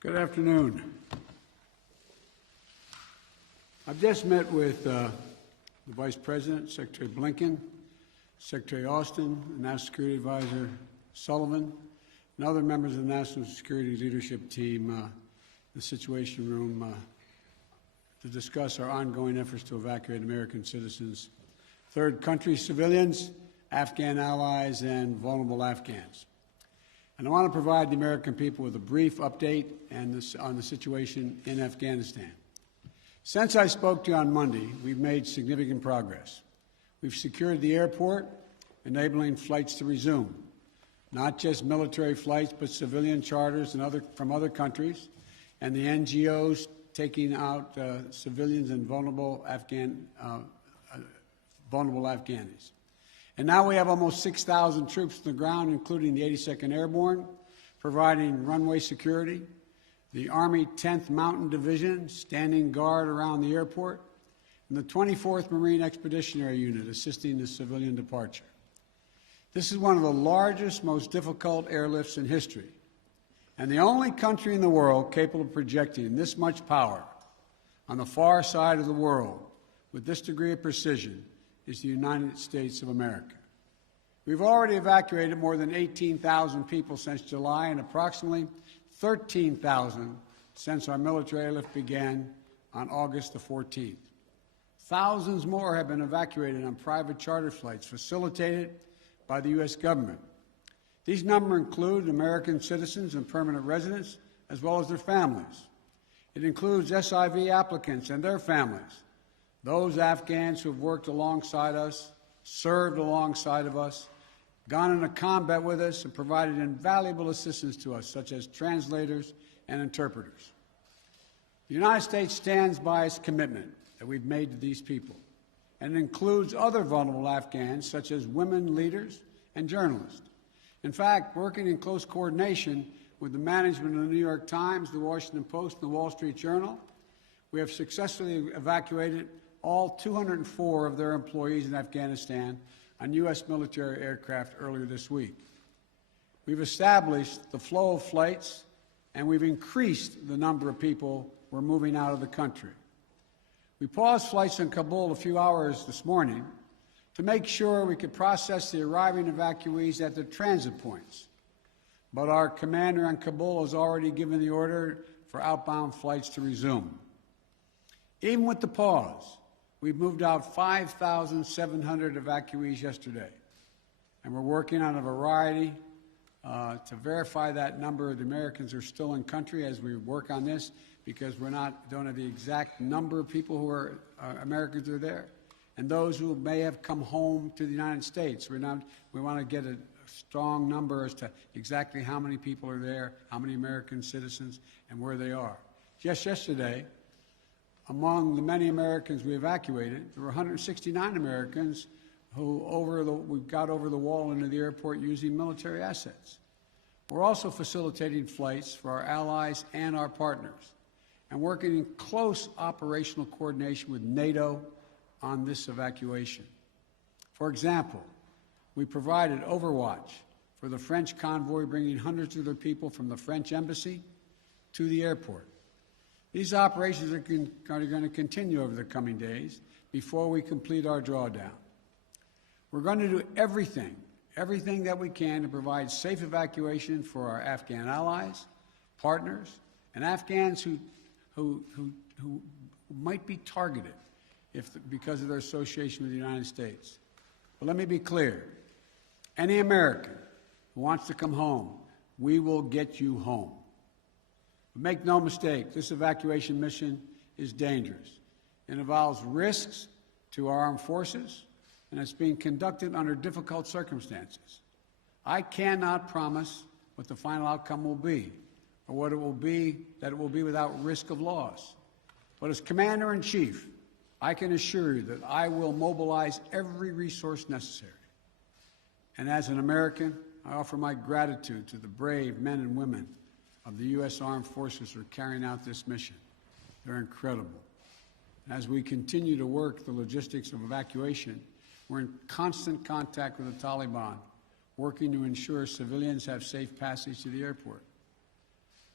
Good afternoon. I've just met with the Vice President, Secretary Blinken, Secretary Austin, the National Security Advisor Sullivan, and other members of the National Security Leadership Team, the Situation Room, to discuss our ongoing efforts to evacuate American citizens, third country civilians, Afghan allies, and vulnerable Afghans. And I want to provide the American people with a brief update on the situation in Afghanistan. Since I spoke to you on Monday, we've made significant progress. We've secured the airport, enabling flights to resume, not just military flights, but civilian charters from other countries, and the NGOs taking out civilians and vulnerable Afghanis. And now we have almost 6,000 troops on the ground, including the 82nd Airborne, providing runway security, the Army 10th Mountain Division standing guard around the airport, and the 24th Marine Expeditionary Unit assisting the civilian departure. This is one of the largest, most difficult airlifts in history, and the only country in the world capable of projecting this much power on the far side of the world with this degree of precision is the United States of America. We've already evacuated more than 18,000 people since July and approximately 13,000 since our military airlift began on August the 14th. Thousands more have been evacuated on private charter flights facilitated by the U.S. government. These numbers include American citizens and permanent residents, as well as their families. It includes SIV applicants and their families, those Afghans who have worked alongside us, served alongside of us, gone into combat with us, and provided invaluable assistance to us, such as translators and interpreters. The United States stands by its commitment that we've made to these people, and it includes other vulnerable Afghans, such as women leaders and journalists. In fact, working in close coordination with the management of the New York Times, the Washington Post, and the Wall Street Journal, we have successfully evacuated all 204 of their employees in Afghanistan on U.S. military aircraft earlier this week. We've established the flow of flights, and we've increased the number of people we're moving out of the country. We paused flights in Kabul a few hours this morning to make sure we could process the arriving evacuees at their transit points. But our commander in Kabul has already given the order for outbound flights to resume. Even with the pause, we've moved out 5,700 evacuees yesterday, and we're working on a variety to verify that number of the Americans who are still in country as we work on this, because don't have the exact number of people who are Americans who are there, and those who may have come home to the United States. We want to get a strong number as to exactly how many people are there, how many American citizens, and where they are. Just yesterday, among the many Americans we evacuated, there were 169 Americans who we got over the wall into the airport using military assets. We're also facilitating flights for our allies and our partners, and working in close operational coordination with NATO on this evacuation. For example, we provided overwatch for the French convoy bringing hundreds of their people from the French embassy to the airport. These operations are going to continue over the coming days before we complete our drawdown. We're going to do everything that we can to provide safe evacuation for our Afghan allies, partners, and Afghans who might be targeted because of their association with the United States. But let me be clear. Any American who wants to come home, we will get you home. But make no mistake, this evacuation mission is dangerous. It involves risks to our armed forces, and it's being conducted under difficult circumstances. I cannot promise what the final outcome will be, or what it will be, that it will be without risk of loss. But as Commander-in-Chief, I can assure you that I will mobilize every resource necessary. And as an American, I offer my gratitude to the brave men and women of the U.S. Armed Forces who are carrying out this mission. They're incredible. As we continue to work the logistics of evacuation, we're in constant contact with the Taliban, working to ensure civilians have safe passage to the airport.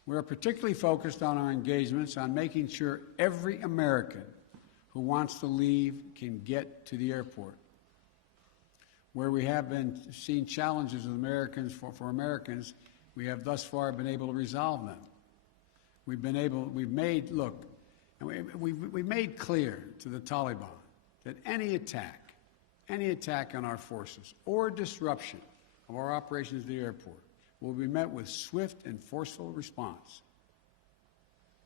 We are particularly focused on our engagements on making sure every American who wants to leave can get to the airport. Where we have been seeing challenges with Americans for Americans, we have thus far been able to resolve them. We've made clear to the Taliban that any attack on our forces or disruption of our operations at the airport will be met with swift and forceful response.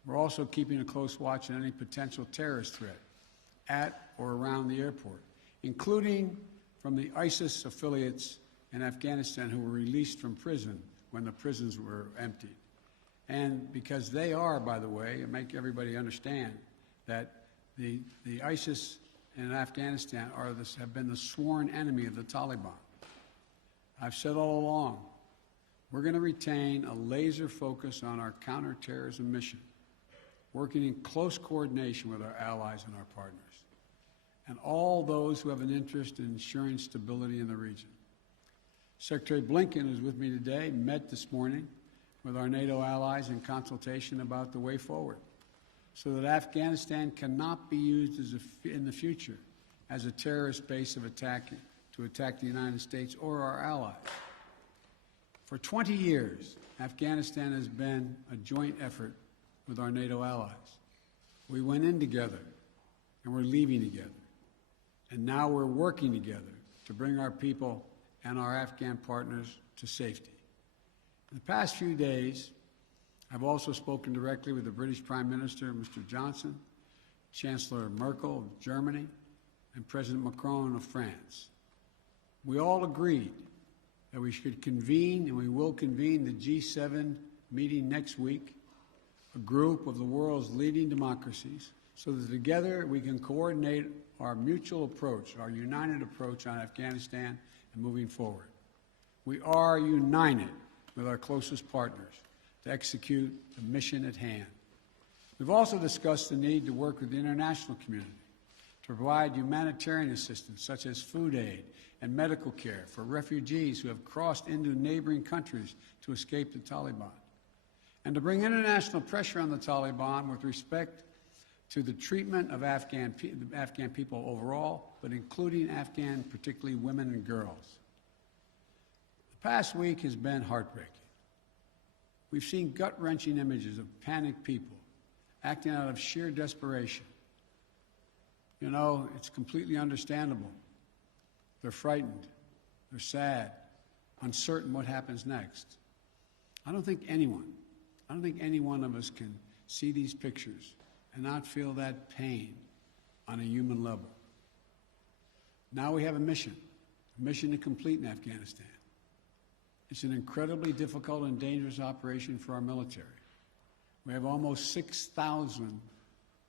We're also keeping a close watch on any potential terrorist threat at or around the airport, including from the ISIS affiliates in Afghanistan who were released from prison when the prisons were emptied. And because they are, by the way, and make everybody understand that the ISIS in Afghanistan have been the sworn enemy of the Taliban. I've said all along, we're going to retain a laser focus on our counterterrorism mission, working in close coordination with our allies and our partners, and all those who have an interest in ensuring stability in the region. Secretary Blinken is with me today, met this morning with our NATO allies in consultation about the way forward, so that Afghanistan cannot be used in the future as a terrorist base to attack the United States or our allies. For 20 years, Afghanistan has been a joint effort with our NATO allies. We went in together, and we're leaving together. And now we're working together to bring our people and our Afghan partners to safety. In the past few days, I've also spoken directly with the British Prime Minister, Mr. Johnson, Chancellor Merkel of Germany, and President Macron of France. We all agreed that we should convene, and we will convene, the G7 meeting next week, a group of the world's leading democracies, so that together we can coordinate our mutual approach, our united approach on Afghanistan and moving forward. We are united with our closest partners to execute the mission at hand. We've also discussed the need to work with the international community to provide humanitarian assistance, such as food aid and medical care for refugees who have crossed into neighboring countries to escape the Taliban, and to bring international pressure on the Taliban with respect to the treatment of Afghan people overall, but including Afghan, particularly women and girls. The past week has been heartbreaking. We've seen gut-wrenching images of panicked people acting out of sheer desperation. You know, it's completely understandable. They're frightened, they're sad, uncertain what happens next. I don't think any one of us can see these pictures and not feel that pain on a human level. Now we have a mission to complete in Afghanistan. It's an incredibly difficult and dangerous operation for our military. We have almost 6,000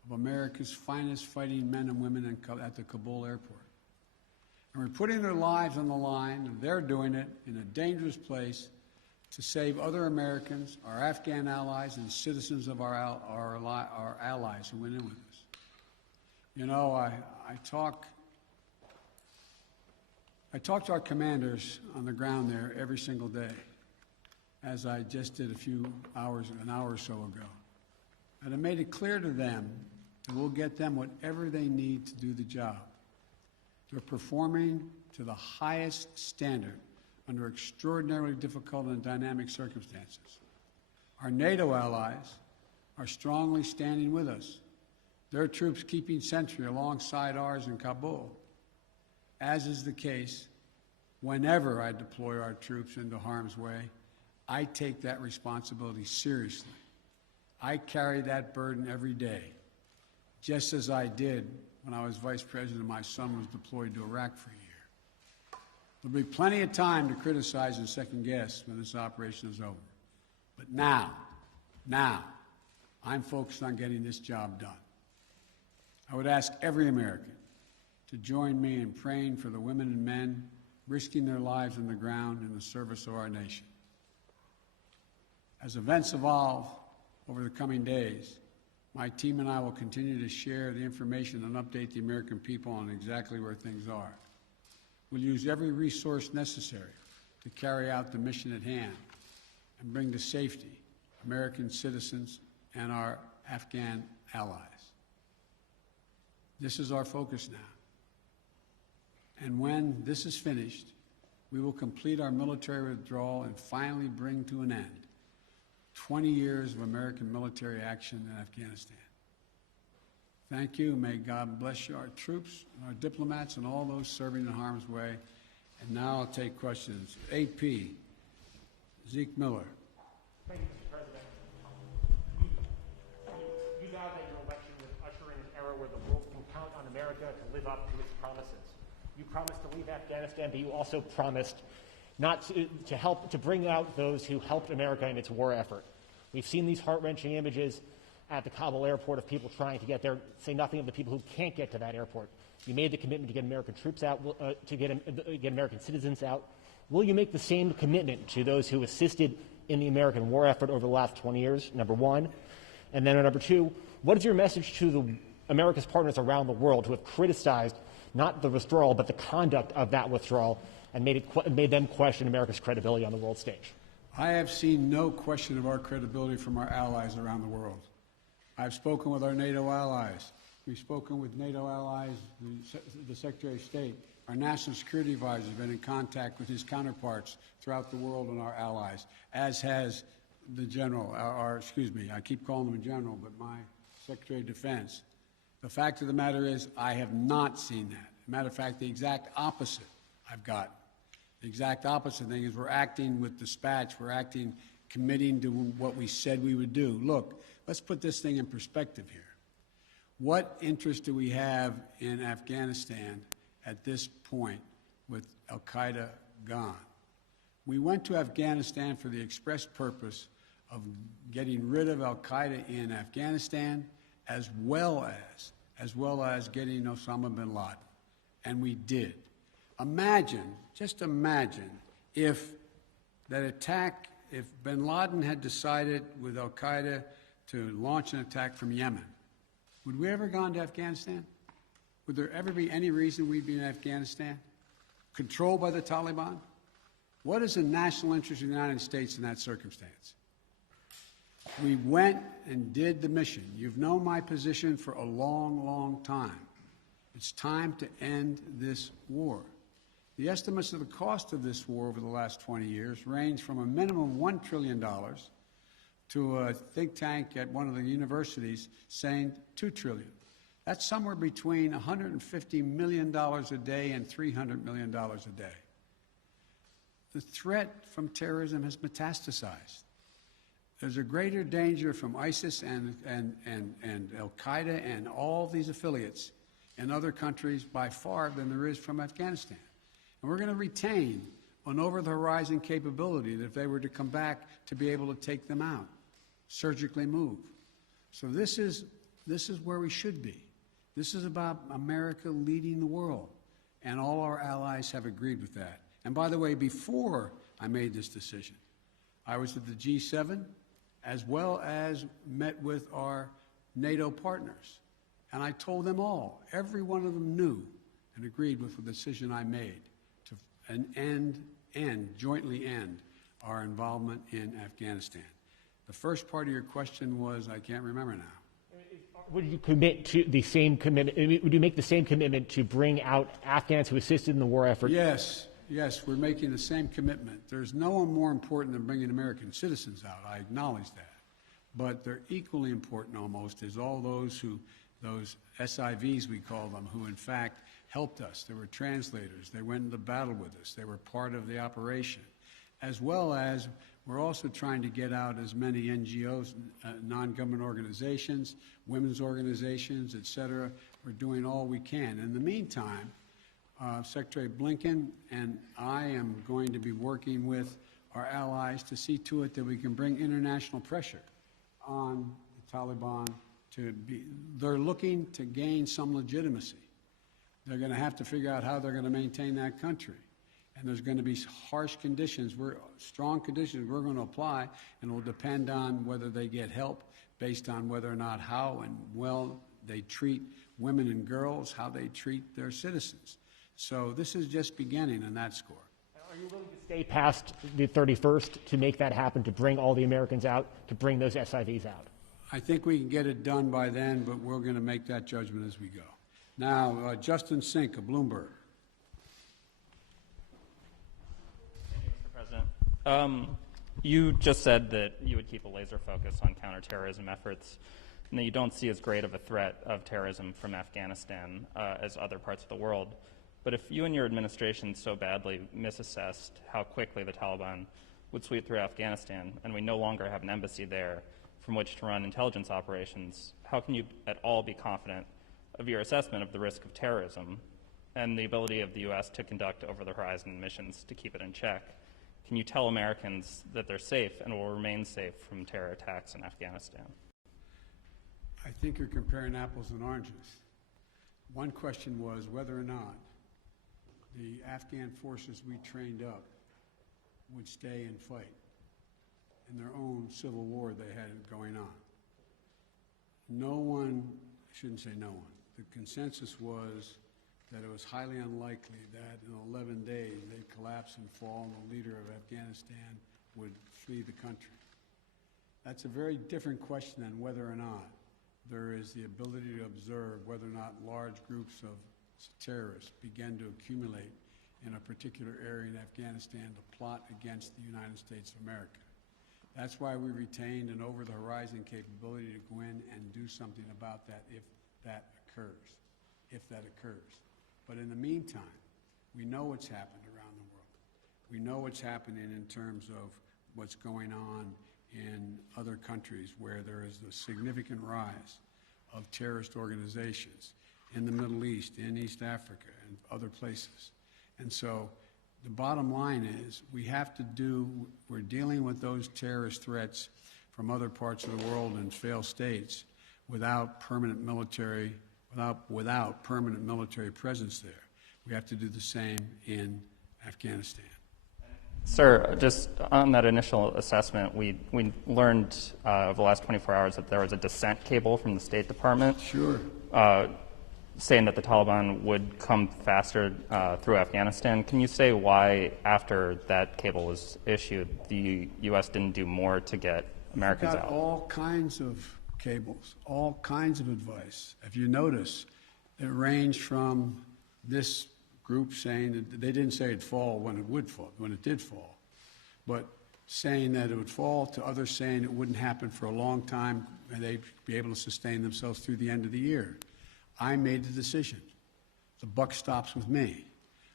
of America's finest fighting men and women at the Kabul airport. And we're putting their lives on the line, and they're doing it in a dangerous place to save other Americans, our Afghan allies, and citizens of our allies who went in with us. You know, I talk to our commanders on the ground there every single day, as I just did an hour or so ago. And I made it clear to them that we'll get them whatever they need to do the job. They're performing to the highest standard under extraordinarily difficult and dynamic circumstances. Our NATO allies are strongly standing with us, their troops keeping sentry alongside ours in Kabul, as is the case whenever I deploy our troops into harm's way. I take that responsibility seriously. I carry that burden every day, just as I did when I was vice president and my son was deployed to Iraq for a year. There'll be plenty of time to criticize and second guess when this operation is over. But now, I'm focused on getting this job done. I would ask every American to join me in praying for the women and men risking their lives on the ground in the service of our nation. As events evolve over the coming days, my team and I will continue to share the information and update the American people on exactly where things are. We'll use every resource necessary to carry out the mission at hand and bring to safety American citizens, and our Afghan allies. This is our focus now. And when this is finished, we will complete our military withdrawal and finally bring to an end 20 years of American military action in Afghanistan. Thank you. May God bless you, our troops, our diplomats, and all those serving in harm's way. And now I'll take questions. AP, Zeke Miller. Thank you, Mr. President. You vowed that your election would usher in an era where the world can count on America to live up to its promises. You promised to leave Afghanistan, but you also promised not to help to bring out those who helped America in its war effort. We've seen these heart-wrenching images at the Kabul airport of people trying to get there, say nothing of the people who can't get to that airport. You made the commitment to get American troops out, to get American citizens out. Will you make the same commitment to those who assisted in the American war effort over the last 20 years, number one? And then number two, what is your message to America's partners around the world who have criticized not the withdrawal, but the conduct of that withdrawal and made them question America's credibility on the world stage? I have seen no question of our credibility from our allies around the world. I've spoken with our NATO allies. We've spoken with NATO allies, the Secretary of State. Our National Security Advisor has been in contact with his counterparts throughout the world and our allies, as has the General, I keep calling him a General, but my Secretary of Defense. The fact of the matter is, I have not seen that. Matter of fact, the exact opposite I've gotten. The exact opposite thing is we're acting with dispatch. We're acting, committing to what we said we would do. Look, let's put this thing in perspective here. What interest do we have in Afghanistan at this point with al-Qaeda gone? We went to Afghanistan for the express purpose of getting rid of al-Qaeda in Afghanistan, as well as getting Osama bin Laden. And we did. Imagine, just imagine, if that attack, if bin Laden had decided with al-Qaeda to launch an attack from Yemen, would we ever gone to Afghanistan? Would there ever be any reason we'd be in Afghanistan? Controlled by the Taliban? What is the national interest of the United States in that circumstance? We went and did the mission. You've known my position for a long, long time. It's time to end this war. The estimates of the cost of this war over the last 20 years range from a minimum of $1 trillion to a think tank at one of the universities saying $2 trillion. That's somewhere between $150 million a day and $300 million a day. The threat from terrorism has metastasized. There's a greater danger from ISIS and al-Qaeda and all these affiliates in other countries by far than there is from Afghanistan. And we're going to retain an over-the-horizon capability that if they were to come back to be able to take them out, surgically move. So this is where we should be. This is about America leading the world, and all our allies have agreed with that. And by the way, before I made this decision, I was at the G7 as well as met with our NATO partners. And I told them all, every one of them knew and agreed with the decision I made to jointly end our involvement in Afghanistan. The first part of your question was, I can't remember now. Would you commit to the same commitment? Would you make the same commitment to bring out Afghans who assisted in the war effort? Yes, we're making the same commitment. There's no one more important than bringing American citizens out. I acknowledge that. But they're equally important almost is all those SIVs we call them, who in fact helped us. They were translators. They went into battle with us. They were part of the operation. As well as we're also trying to get out as many NGOs, non-government organizations, women's organizations, et cetera. We're doing all we can. In the meantime, Secretary Blinken and I am going to be working with our allies to see to it that we can bring international pressure on the Taliban they're looking to gain some legitimacy. They're going to have to figure out how they're going to maintain that country. And there's going to be harsh conditions, strong conditions we're going to apply, and it will depend on whether they get help based on whether or not how and well they treat women and girls, how they treat their citizens. So this is just beginning on that score. Are you willing to stay past the 31st to make that happen, to bring all the Americans out, to bring those SIVs out? I think we can get it done by then, but we're going to make that judgment as we go. Now, Justin Sink of Bloomberg. Mr. President. You just said that you would keep a laser focus on counterterrorism efforts and that you don't see as great of a threat of terrorism from Afghanistan as other parts of the world. But if you and your administration so badly misassessed how quickly the Taliban would sweep through Afghanistan, and we no longer have an embassy there from which to run intelligence operations, how can you at all be confident of your assessment of the risk of terrorism and the ability of the U.S. to conduct over-the-horizon missions to keep it in check? Can you tell Americans that they're safe and will remain safe from terror attacks in Afghanistan? I think you're comparing apples and oranges. One question was whether or not the Afghan forces we trained up would stay and fight in their own civil war they had going on. No one, I shouldn't say no one, the consensus was that it was highly unlikely that in 11 days they'd collapse and fall and the leader of Afghanistan would flee the country. That's a very different question than whether or not there is the ability to observe whether or not large groups of terrorists begin to accumulate in a particular area in Afghanistan to plot against the United States of America. That's why we retained an over-the-horizon capability to go in and do something about that if that occurs. But in the meantime, we know what's happened around the world. We know what's happening in terms of what's going on in other countries where there is a significant rise of terrorist organizations in the Middle East, in East Africa, and other places. And so the bottom line is we're dealing with those terrorist threats from other parts of the world and failed states without permanent military presence there. We have to do the same in Afghanistan. Sir, just on that initial assessment, we learned over the last 24 hours that there was a dissent cable from the State Department. Sure. Saying that the Taliban would come faster through Afghanistan. Can you say why, after that cable was issued, the U.S. didn't do more to get Americans out? All kinds of cables, all kinds of advice. If you notice, it ranged from this group saying that they didn't say it'd fall when it did fall, but saying that it would fall, to others saying it wouldn't happen for a long time and they'd be able to sustain themselves through the end of the year. I made the decision. The buck stops with me.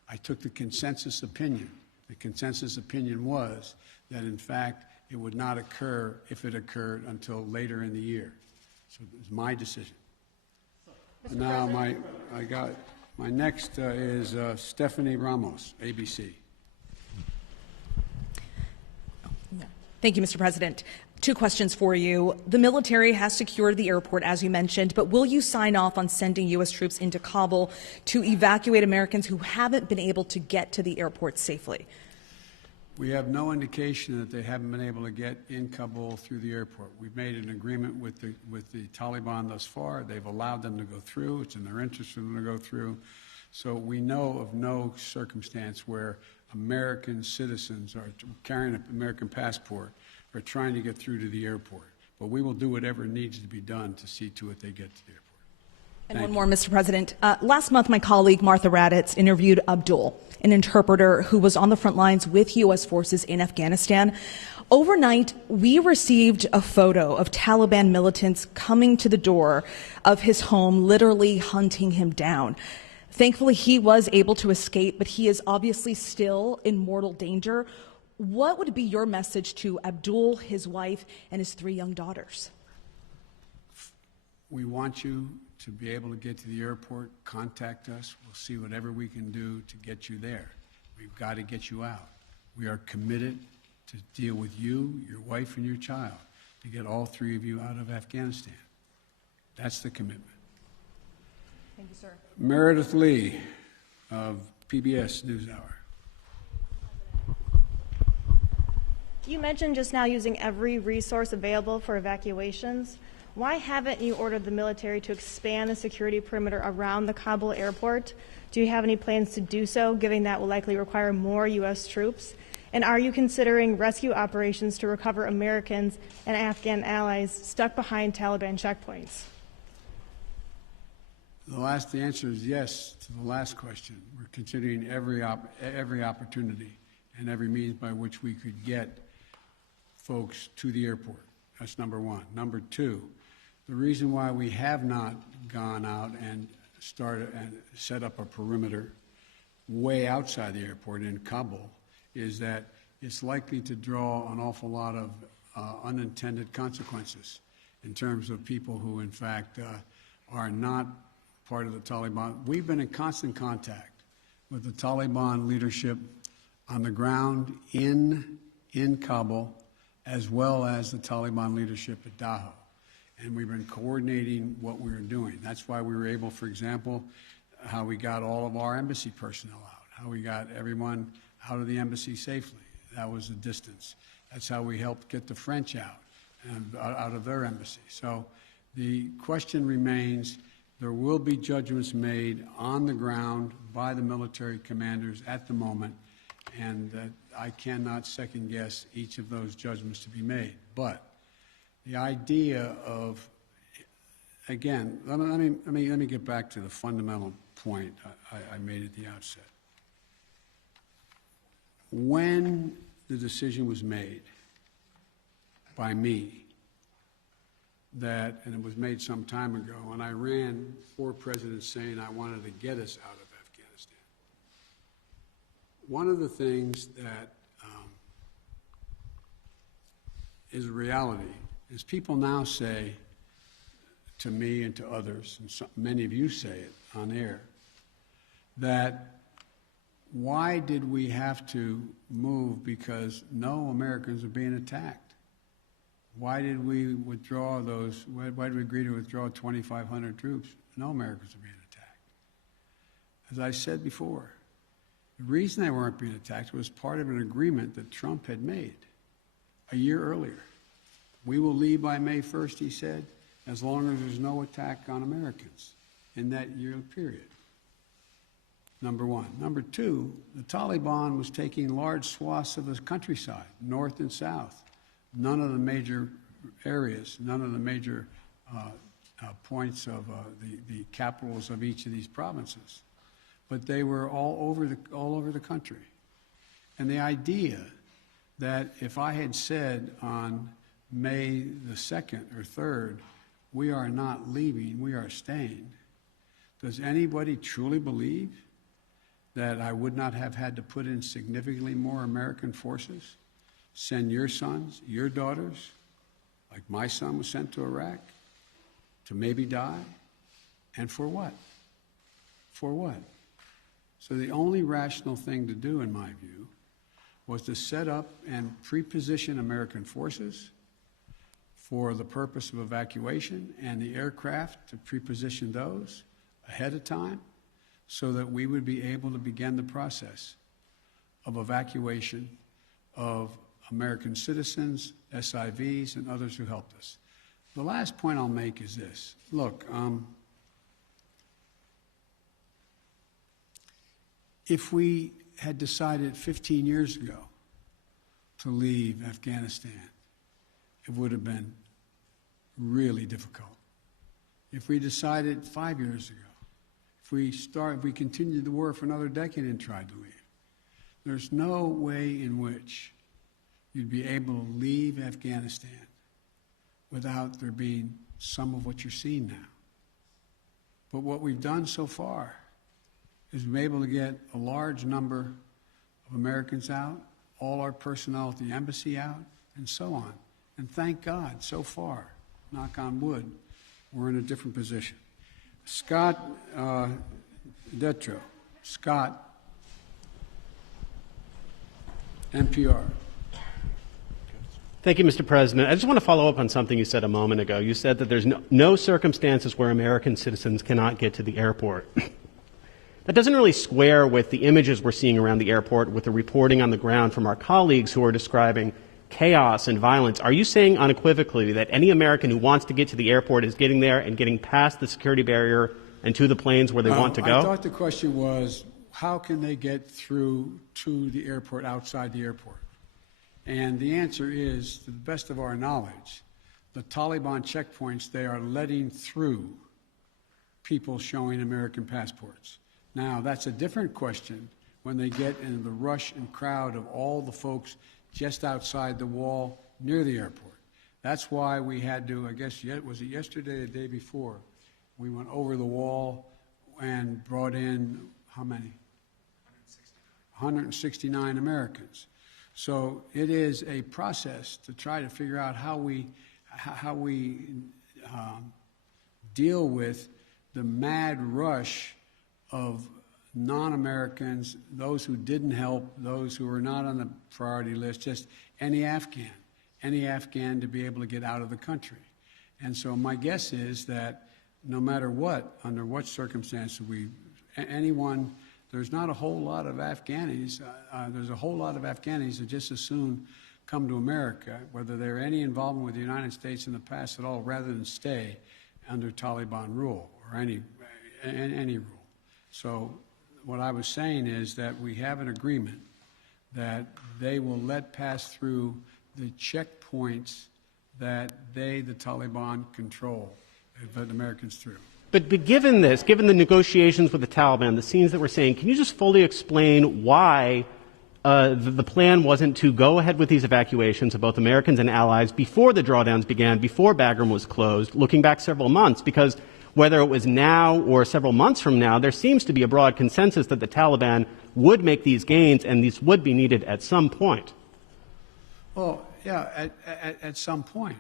I took the consensus opinion. The consensus opinion was that, in fact, it would not occur, if it occurred, until later in the year. So it was my decision. Now, my next is Stephanie Ramos, ABC. Thank you, Mr. President. 2 questions for you. The military has secured the airport, as you mentioned, but will you sign off on sending U.S. troops into Kabul to evacuate Americans who haven't been able to get to the airport safely? We have no indication that they haven't been able to get in Kabul through the airport. We've made an agreement with the Taliban thus far. They've allowed them to go through. It's in their interest for them to go through. So we know of no circumstance where American citizens are carrying an American passport are trying to get through to the airport. But we will do whatever needs to be done to see to it they get to the airport. And one more, Mr. President. Last month, my colleague Martha Raddatz interviewed Abdul, an interpreter who was on the front lines with U.S. forces in Afghanistan. Overnight, we received a photo of Taliban militants coming to the door of his home, literally hunting him down. Thankfully, he was able to escape, but he is obviously still in mortal danger. What would be your message to Abdul, his wife, and his 3 young daughters? We want you to be able to get to the airport. Contact us. We'll see whatever we can do to get you there. We've got to get you out. We are committed to deal with you, your wife, and your child to get all 3 of you out of Afghanistan. That's the commitment. Thank you, sir. Meredith Lee of PBS NewsHour. You mentioned just now using every resource available for evacuations. Why haven't you ordered the military to expand the security perimeter around the Kabul airport? Do you have any plans to do so, given that will likely require more U.S. troops? And are you considering rescue operations to recover Americans and Afghan allies stuck behind Taliban checkpoints? The answer is yes to the last question. We're considering every opportunity and every means by which we could get folks to the airport. That's number one. Number two, the reason why we have not gone out and started and set up a perimeter way outside the airport in Kabul is that it's likely to draw an awful lot of unintended consequences in terms of people who, in fact, are not part of the Taliban. We've been in constant contact with the Taliban leadership on the ground in Kabul, as well as the Taliban leadership at Dahou. And we've been coordinating what we were doing. That's why we were able, for example, how we got all of our embassy personnel out, how we got everyone out of the embassy safely. That was the distance. That's how we helped get the French out and out of their embassy. So the question remains, there will be judgments made on the ground by the military commanders at the moment, and I cannot second guess each of those judgments to be made. But the idea of, again, let me get back to the fundamental point I made at the outset. When the decision was made by me that, and it was made some time ago, and I ran 4 presidents saying I wanted to get us out of Afghanistan. One of the things that is a reality is people now say to me and to others, and many of you say it on air, that why did we have to move because no Americans are being attacked? Why did we withdraw those, why did we agree to withdraw 2,500 troops? No Americans are being attacked. As I said before, the reason they weren't being attacked was part of an agreement that Trump had made a year earlier. We will leave by May 1st, he said, as long as there's no attack on Americans in that year period. Number one. Number two, the Taliban was taking large swaths of the countryside, north and south. None of the major areas, none of the major points of the capitals of each of these provinces. But they were all over the country. And the idea that if I had said on May the 2nd or 3rd, we are not leaving, we are staying, does anybody truly believe that I would not have had to put in significantly more American forces, send your sons, your daughters, like my son was sent to Iraq, to maybe die? And for what? For what? So the only rational thing to do, in my view, was to set up and pre-position American forces for the purpose of evacuation, and the aircraft to pre-position those ahead of time so that we would be able to begin the process of evacuation of American citizens, SIVs, and others who helped us. The last point I'll make is this. Look, if we had decided 15 years ago to leave Afghanistan, it would have been really difficult. If we decided 5 years ago, if we continued the war for another decade and tried to leave, there's no way in which you'd be able to leave Afghanistan without there being some of what you're seeing now. But what we've done so far is we've been able to get a large number of Americans out, all our personnel at the embassy out, and so on. And thank God, so far, knock on wood, we're in a different position. Scott Detro. Scott, NPR. Thank you, Mr. President. I just want to follow up on something you said a moment ago. You said that there's no circumstances where American citizens cannot get to the airport. That doesn't really square with the images we're seeing around the airport, with the reporting on the ground from our colleagues who are describing chaos and violence. Are you saying unequivocally that any American who wants to get to the airport is getting there and getting past the security barrier and to the planes where they want to go? I thought the question was, how can they get through to the airport outside the airport? And the answer is, to the best of our knowledge, the Taliban checkpoints, they are letting through people showing American passports. Now, that's a different question when they get in the rush and crowd of all the folks just outside the wall near the airport. That's why we had to, I guess, was it yesterday or the day before, we went over the wall and brought in, how many? 169 Americans. So it is a process to try to figure out how we deal with the mad rush of non-Americans, those who didn't help, those who were not on the priority list, just any Afghan to be able to get out of the country. And so my guess is that no matter what, under what circumstances there's not a whole lot of Afghanis, there's a whole lot of Afghanis that just as soon come to America, whether they're any involvement with the United States in the past at all, rather than stay under Taliban rule or any rule. So what I was saying is that we have an agreement that they will let pass through the checkpoints that the Taliban control, let Americans through. But given this, given the negotiations with the Taliban, the scenes that we're seeing, can you just fully explain why the plan wasn't to go ahead with these evacuations of both Americans and allies before the drawdowns began, before Bagram was closed, looking back several months? Because whether it was now or several months from now, there seems to be a broad consensus that the Taliban would make these gains and these would be needed at some point. Well, yeah, at some point.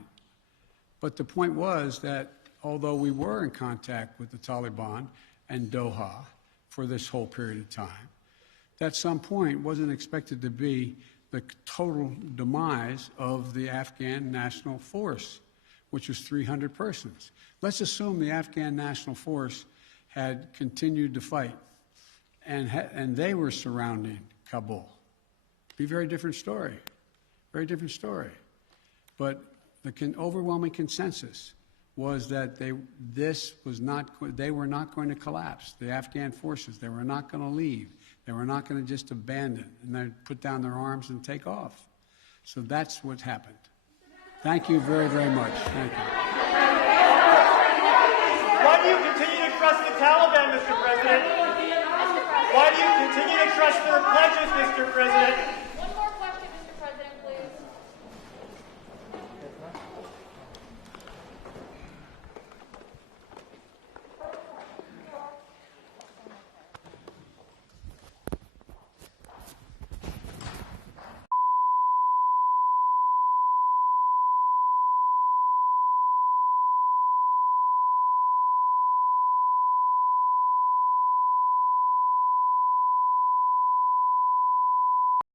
But the point was that although we were in contact with the Taliban and Doha for this whole period of time, at some point wasn't expected to be the total demise of the Afghan National Force, which was 300 persons. Let's assume the Afghan National Force had continued to fight and they were surrounding Kabul. Be a very different story. Very different story. But the overwhelming consensus was that they were not going to collapse. The Afghan forces, they were not going to leave. They were not going to just abandon and then put down their arms and take off. So that's what happened. Thank you very, very much. Thank you. Why do you continue to trust the Taliban, Mr. President? Why do you continue to trust their pledges, Mr. President?